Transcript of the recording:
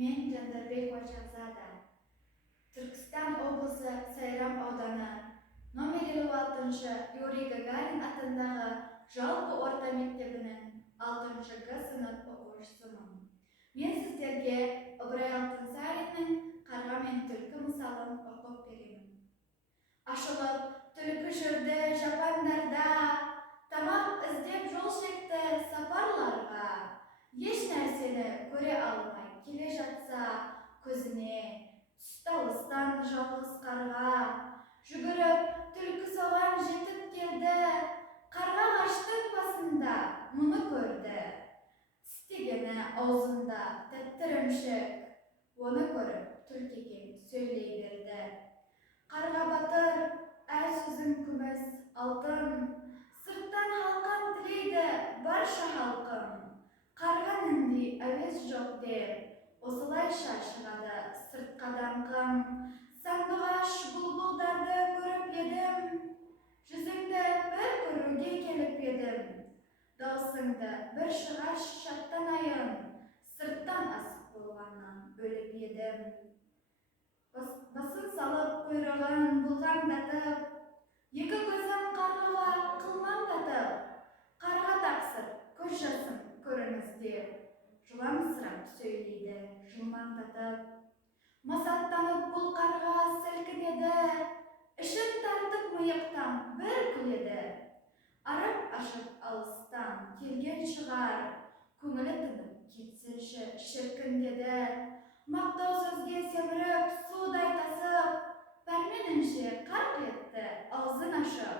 Мен Жандарбек Вачакзада. Түркістан облысы Сайрам ауданы номер 56-шы Юрий Гагарин атындағы жалпы орта мектебінің 6-шы Г сынып оқушысымын. Мен сіздерге Ыбырай Алтынсариннің «Қарға мен түлкі» мысалын оқып беремін. Ашылып түлкі жүрді жапандарда, тамақ іздеп жол шекті сапарларға. Еш нәрсені көре алмай келе жатса көзіне, түсті алыстан жалғыз қарға. Жүгіріп түлкі соған жетіп келді, қарға ағаштың басында мұны көрді. Тістегені аузында тәтті ірімшік, оны көріп түлкіге сөйлей берді. Қарға батыр, әр сөзің күміс, алтын, сырттан халқын тілейді барша халқым. Қарғанындай әуес жоқ деп, осылайша шығады сыртқа даңқым. Сандуғаш бұлбұлдарды көріп едім, жүзіңді бір көруге келіп едім. Даусыңды бір шығар шаттанайын, сырттан асық болғаннан өліп едім. Басын салып құйрығын бұлғаңдатып, екі көзім қарғаға қылмаңдатып, қарға тапсыр көз жасым көріңіз деп, жыламсырап сөйлейді жылмаңдатып. Масаттанып бұл қарға сілкінеді, ішін тартып миықтан бір күледі. Арып-ашып алыстан келген шығар, көңілі тынып кетсінші шіркін деді. Мақтау сөзге семіріп судай тасып, пәрменінше қарқ етті аузын ашып.